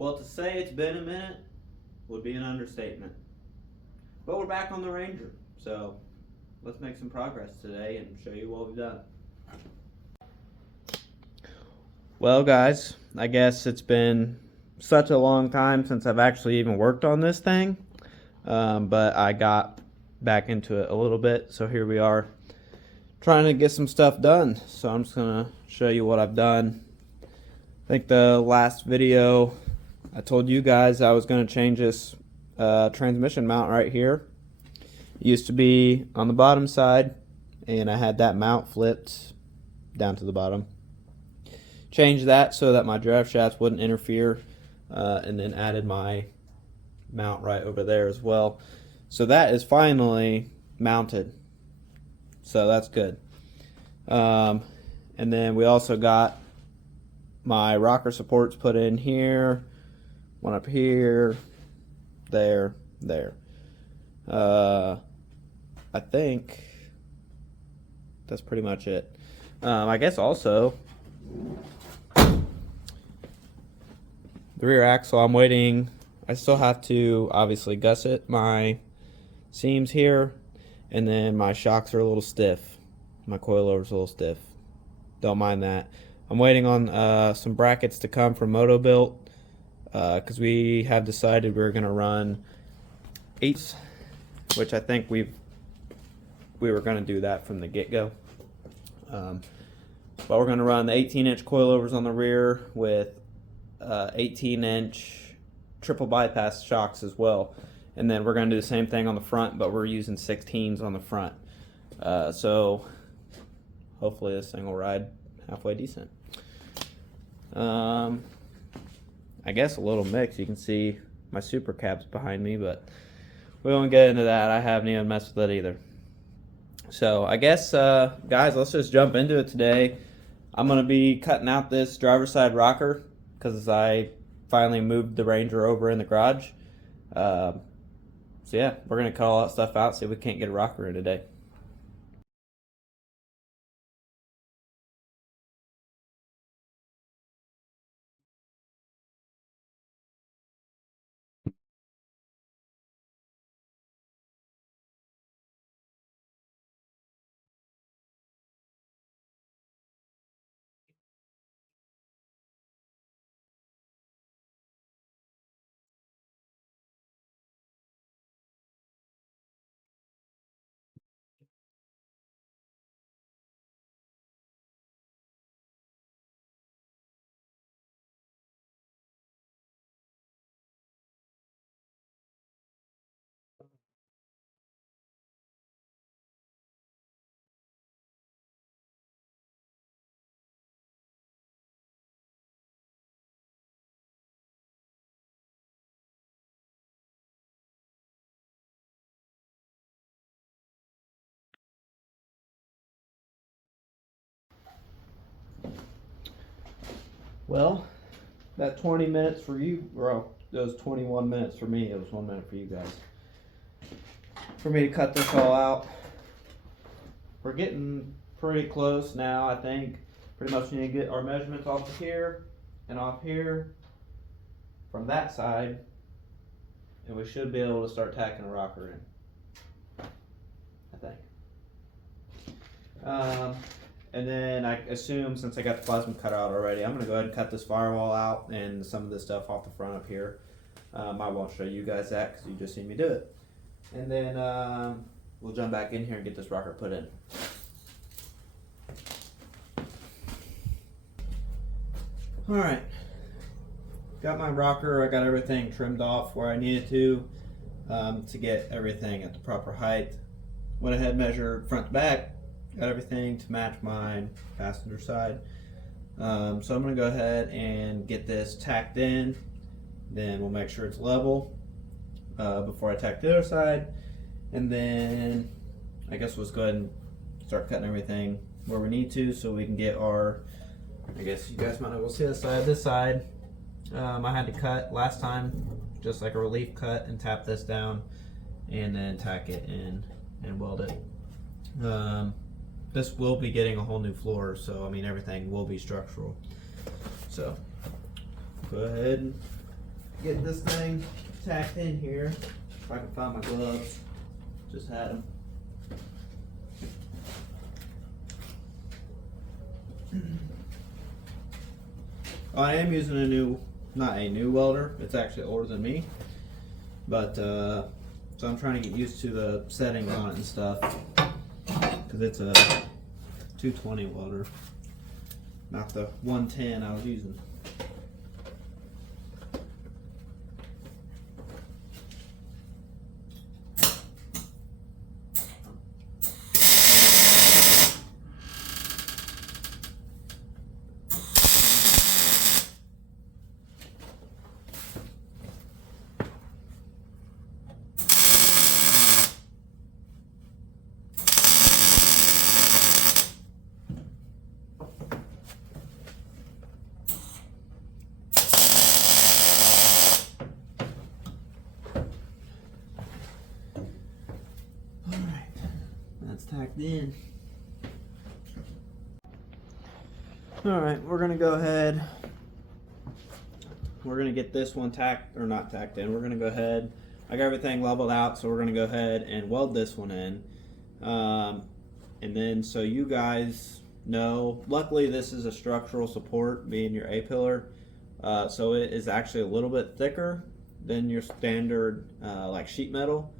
Well, to say it's been a minute would be an understatement. But we're back on the Ranger, so let's make some progress today and show you what we've done. Well, guys, I guess it's been such a long time since I've actually even worked on this thing, but I got back into it a little bit, so here we are trying to get some stuff done. So I'm just gonna show you what I've done. I think the last video I told you guys I was going to change this transmission mount right here. It used to be on the bottom side, and I had that mount flipped down to the bottom. Changed that so that my drive shafts wouldn't interfere, and then added my mount right over there as well. So that is finally mounted, so that's good. And then we also got my rocker supports put in here, one up here, there. I think that's pretty much it. I guess also the rear axle, I'm waiting. I still have to obviously gusset my seams here, and then my shocks are a little stiff. My coilover's a little stiff. Don't mind that. I'm waiting on some brackets to come from MotoBuilt, because we have decided we're going to run 8s, which I think we were going to do that from the get-go. But we're going to run the 18-inch coilovers on the rear with 18-inch triple bypass shocks as well. And then we're going to do the same thing on the front, but we're using 16s on the front. So hopefully this thing will ride halfway decent. I guess a little mix. You can see my super caps behind me, but we won't get into that. I haven't even messed with it either. So I guess, guys, let's just jump into it today. I'm going to be cutting out this driver's side rocker because I finally moved the Ranger over in the garage. So yeah, we're going to cut all that stuff out, see if we can't get a rocker in today. Well, that 20 minutes for you, bro. It was 21 minutes for me. It was 1 minute for you guys. For me to cut this all out. We're getting pretty close now, I think. Pretty much need to get our measurements off of here and off here from that side, and we should be able to start tacking a rocker in, I think. And then I assume, since I got the plasma cut out already, I'm going to go ahead and cut this firewall out and some of this stuff off the front up here. I won't show you guys that because you just seen me do it. And then we'll jump back in here and get this rocker put in. Alright, got my rocker. I got everything trimmed off where I needed to get everything at the proper height. Went ahead and measured front to back. Got everything to match my passenger side. So I'm going to go ahead and get this tacked in. Then we'll make sure it's level before I tack the other side. And then I guess we'll just go ahead and start cutting everything where we need to so we can get our, I guess you guys might not be able to see this side. I had to cut last time just like a relief cut and tap this down and then tack it in and weld it. This will be getting a whole new floor, so I mean everything will be structural. So go ahead and get this thing tacked in here. If I can find my gloves, just had them. Oh, I am using a new, not a new welder, it's actually older than me, but so I'm trying to get used to the settings on it and stuff, because it's a 220 welder, not the 110 I was using. Tacked in. Alright, we're gonna go ahead. We're gonna get this one tacked, or not tacked in. We're gonna go ahead. I got everything leveled out, so we're gonna go ahead and weld this one in. And then so you guys know, luckily this is a structural support, being your A-pillar. So it is actually a little bit thicker than your standard like sheet metal.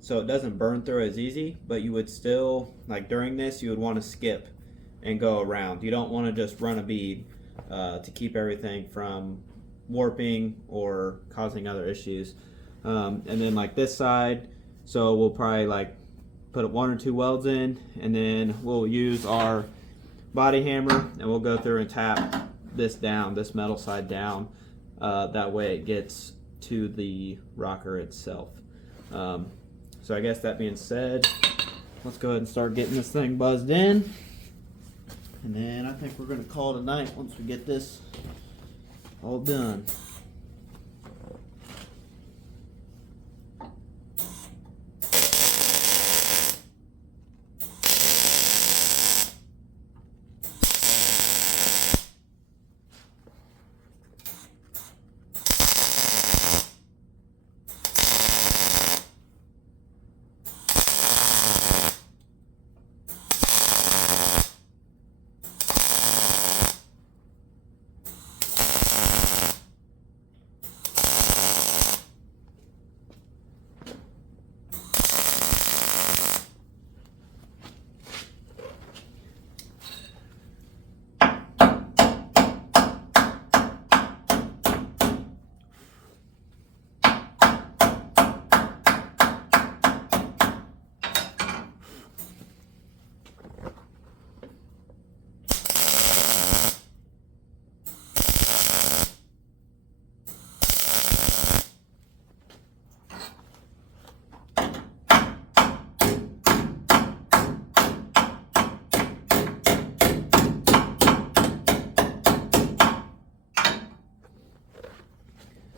So it doesn't burn through as easy, but you would still, like during this, you would want to skip and go around. You don't want to just run a bead to keep everything from warping or causing other issues. And then like this side, so we'll probably like put 1 or 2 welds in, and then we'll use our body hammer and we'll go through and tap this down, this metal side down. That way it gets to the rocker itself. So I guess that being said, let's go ahead and start getting this thing buzzed in. And then I think we're going to call it a night once we get this all done.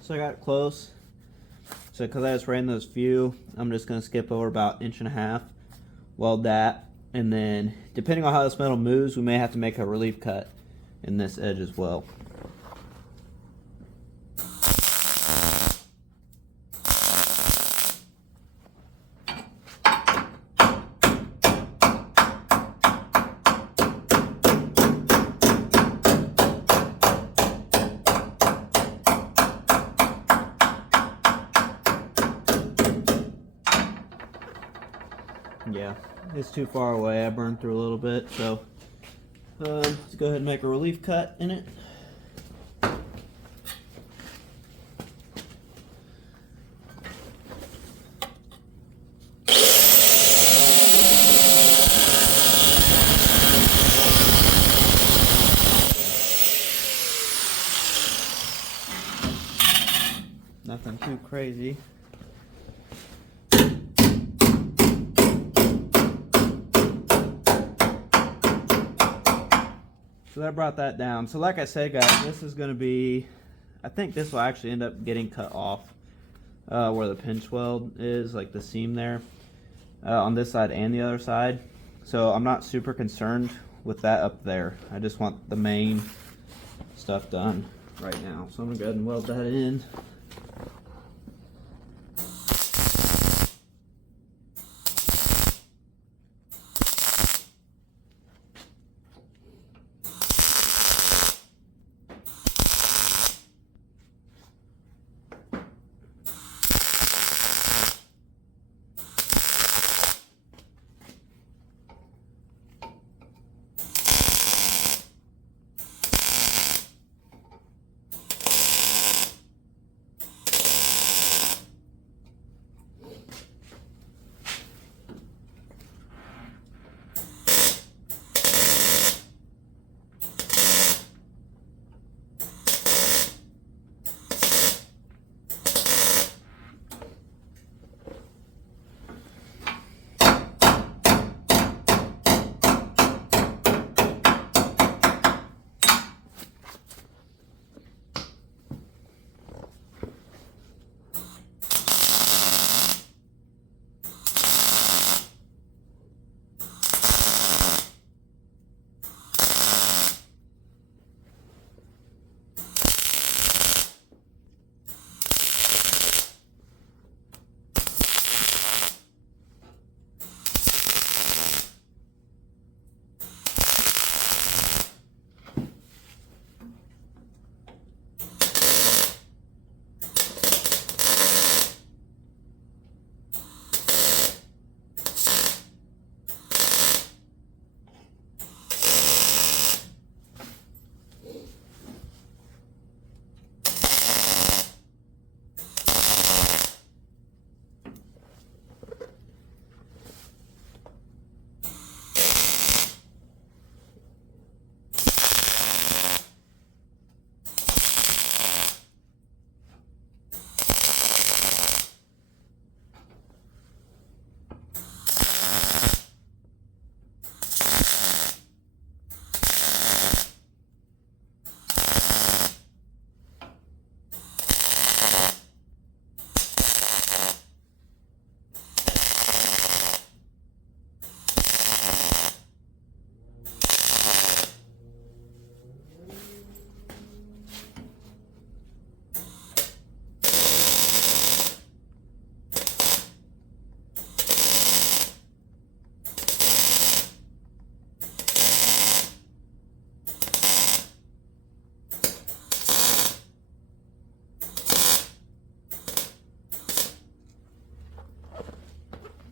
So I got close. So because I just ran those few, I'm just going to skip over about 1.5 inches, weld that, and then depending on how this metal moves, we may have to make a relief cut in this edge as well. Yeah, it's too far away. I burned through a little bit, so let's go ahead and make a relief cut in it. Nothing too crazy. So that brought that down. So like I said, guys, this is going to be, I think this will actually end up getting cut off where the pinch weld is, like the seam there, on this side and the other side. So I'm not super concerned with that up there. I just want the main stuff done right now. So I'm going to go ahead and weld that in.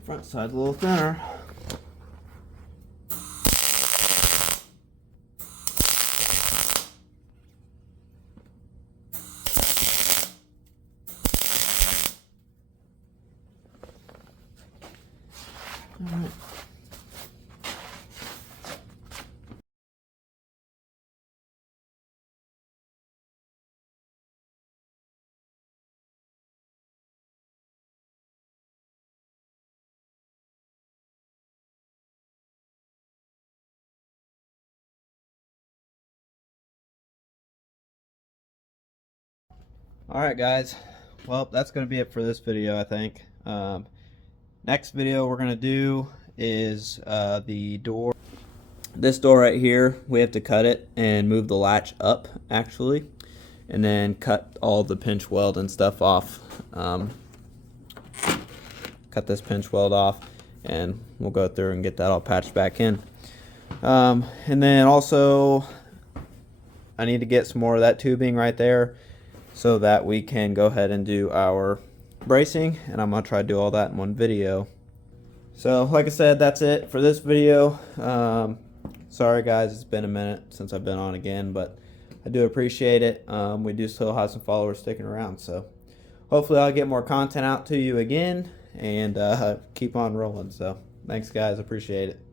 Front side's a little thinner. All right. Alright guys, well that's going to be it for this video I think. Next video we're going to do is the door. This door right here, we have to cut it and move the latch up actually, and then cut all the pinch weld and stuff off. Cut this pinch weld off and we'll go through and get that all patched back in. And then also I need to get some more of that tubing right there, so that we can go ahead and do our bracing, and I'm gonna try to do all that in one video. So like I said, that's it for this video. Sorry guys, it's been a minute since I've been on again, but I do appreciate it. We do still have some followers sticking around, so hopefully I'll get more content out to you again and keep on rolling. So thanks guys, appreciate it.